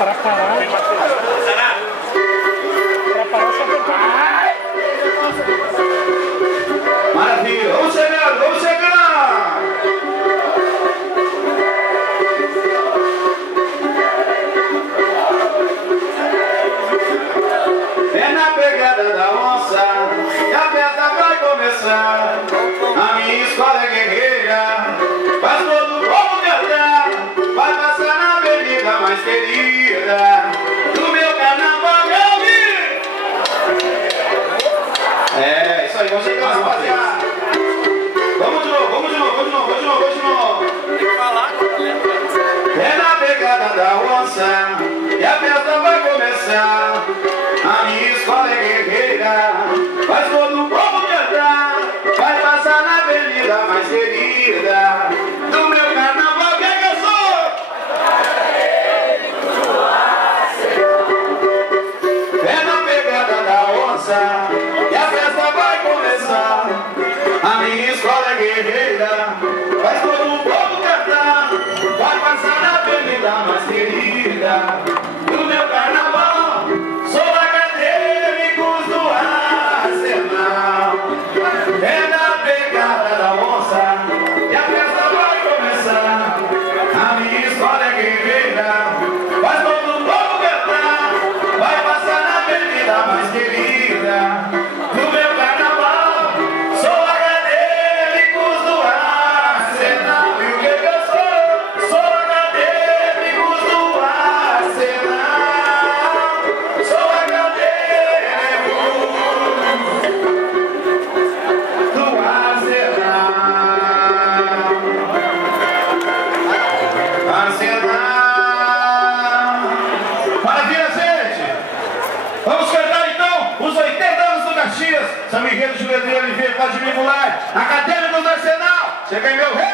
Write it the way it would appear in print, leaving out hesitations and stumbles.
Para parar. Para parar só apertar. Maravilha, vamos chegando, vamos chegando! É na pegada da onça e a festa vai começar. A minha escola é guerreira, faz todo o povo cantar. Vai passar na avenida mais querida do meu carnaval, meu amigo. É, isso aí, vamos chegando, rapaziada. Vamos de novo, vamos de novo, vamos de novo, vamos de novo, vamos de novo. Tem que falar com a galera. É na pegada da onça e a festa vai começar. A minha escola é guerreira, faz todo o povo cantar. Vai passar na avenida mais querida do meu carnaval. Quem que eu sou? É na pegada da onça e a festa vai começar. A minha escola é guerreira, faz todo o povo cantar. Vai passar na avenida mais querida do meu carnaval. Sou acadêmicos do Arsenal. É na pegada da onça e a festa vai começar. A minha escola é guerreira, faz todo o povo cantar. Vai passar na avenida mais querida do meu carnaval. Sou acadêmicos do Arsenal. E o que eu sou? Sou acadêmicos do Arsenal. Sou acadêmico do Arsenal. Arsenal. Maravilha, gente! Vamos cantar então os 80 anos do Caxias. São Miguel, Juliano Oliveira, Vladimir Goulart, Acadêmicos do Arsenal. Chega aí, meu rei!